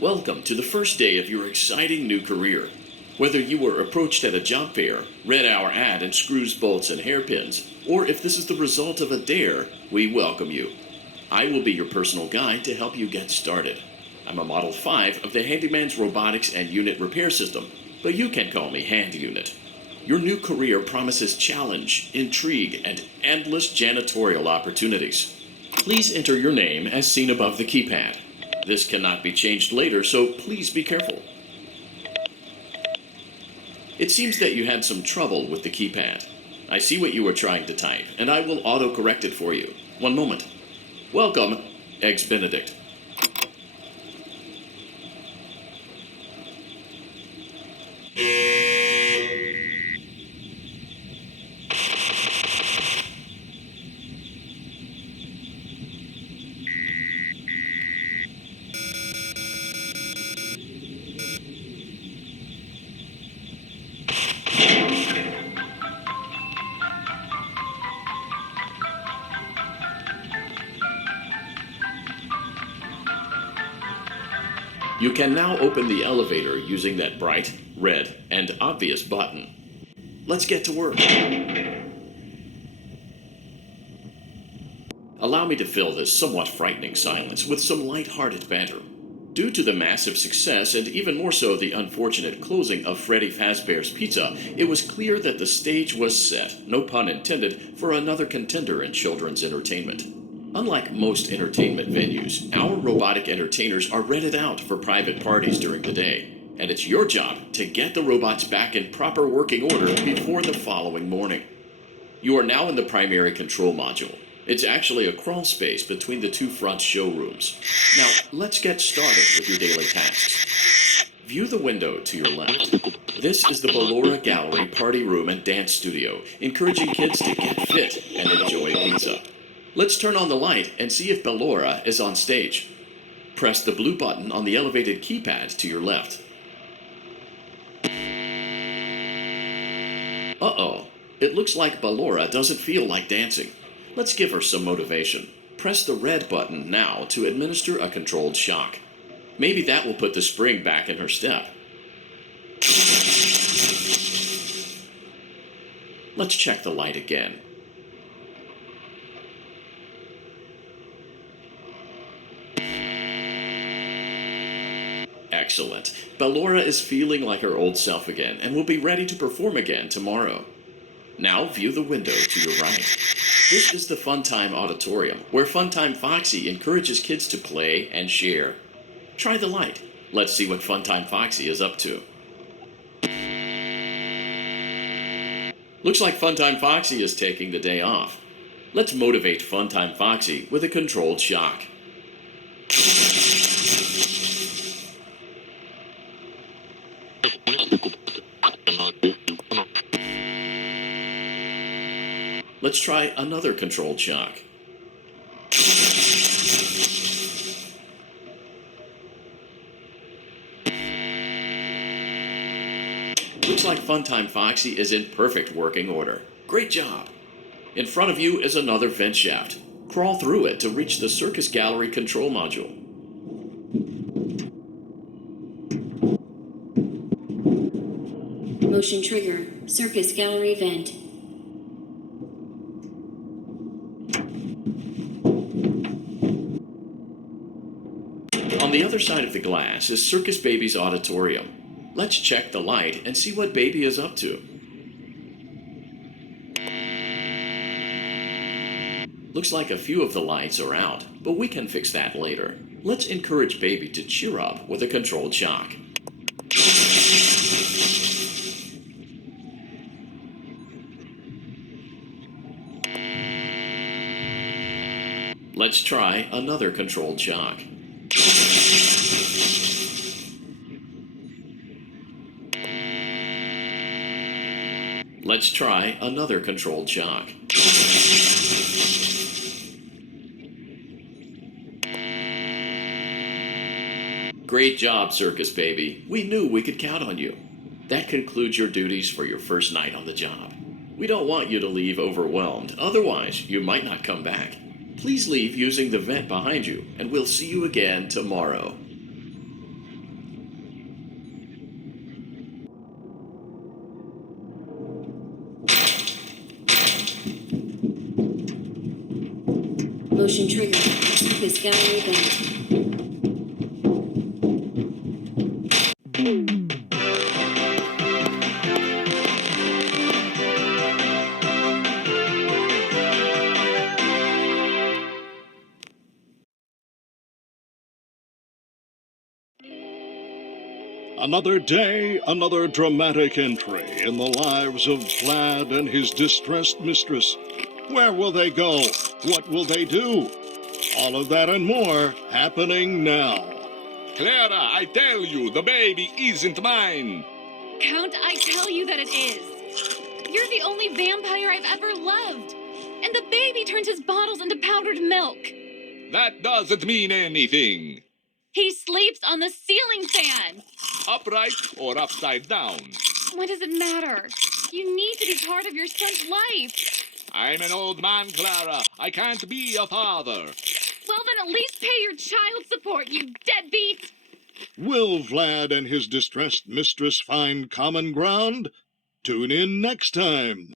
Welcome to the first day of your exciting new career. Whether you were approached at a job fair, read our ad and screws, bolts, and hairpins, or if this is the result of a dare, we welcome you. I will be your personal guide to help you get started. I'm a Model 5 of the Handyman's Robotics and Unit Repair System, but you can call me Hand Unit. Your new career promises challenge, intrigue, and endless janitorial opportunities. Please enter your name as seen above the keypad. This cannot be changed later, so please be careful. It seems that you had some trouble with the keypad. I see what you were trying to type, and I will auto-correct it for you. One moment. Welcome, Eggs Benedict. You can now open the elevator using that bright, red, and obvious button. Let's get to work. Allow me to fill this somewhat frightening silence with some light-hearted banter. Due to the massive success, and even more so the unfortunate closing of Freddy Fazbear's Pizza, it was clear that the stage was set, no pun intended, for another contender in children's entertainment. Unlike most entertainment venues, our robotic entertainers are rented out for private parties during the day, and it's your job to get the robots back in proper working order before the following morning. You are now in the primary control module. It's actually a crawl space between the two front showrooms. Now, let's get started with your daily tasks. View the window to your left. This is the Ballora Gallery Party Room and Dance Studio, encouraging kids to get fit and enjoy pizza. Let's turn on the light and see if Ballora is on stage. Press the blue button on the elevated keypad to your left. Uh-oh, it looks like Ballora doesn't feel like dancing. Let's give her some motivation. Press the red button now to administer a controlled shock. Maybe that will put the spring back in her step. Let's check the light again. Excellent. Ballora is feeling like her old self again and will be ready to perform again tomorrow. Now view the window to your right. This is the Funtime Auditorium, where Funtime Foxy encourages kids to play and share. Try the light. Let's see what Funtime Foxy is up to. Looks like Funtime Foxy is taking the day off. Let's motivate Funtime Foxy with a controlled shock. Let's try another controlled shock. Looks like Funtime Foxy is in perfect working order. Great job! In front of you is another vent shaft. Crawl through it to reach the Circus Gallery control module. Motion trigger, Circus Gallery vent. On the other side of the glass is Circus Baby's auditorium. Let's check the light and see what Baby is up to. Looks like a few of the lights are out, but we can fix that later. Let's encourage Baby to cheer up with a controlled shock. Let's try another controlled shock. Let's try another controlled shock. Great job, Circus Baby. We knew we could count on you. That concludes your duties for your first night on the job. We don't want you to leave overwhelmed, otherwise you might not come back. Please leave using the vent behind you, and we'll see you again tomorrow. Motion triggered. Circus gallery vent. Another day, another dramatic entry in the lives of Vlad and his distressed mistress. Where will they go? What will they do? All of that and more happening now. Clara, I tell you, the baby isn't mine. Count, I tell you that it is. You're the only vampire I've ever loved. And the baby turns his bottles into powdered milk. That doesn't mean anything. He sleeps on the ceiling fan. Upright or upside down. What does it matter? You need to be part of your son's life. I'm an old man, Clara. I can't be a father. Well, then at least pay your child support, you deadbeat. Will Vlad and his distressed mistress find common ground? Tune in next time.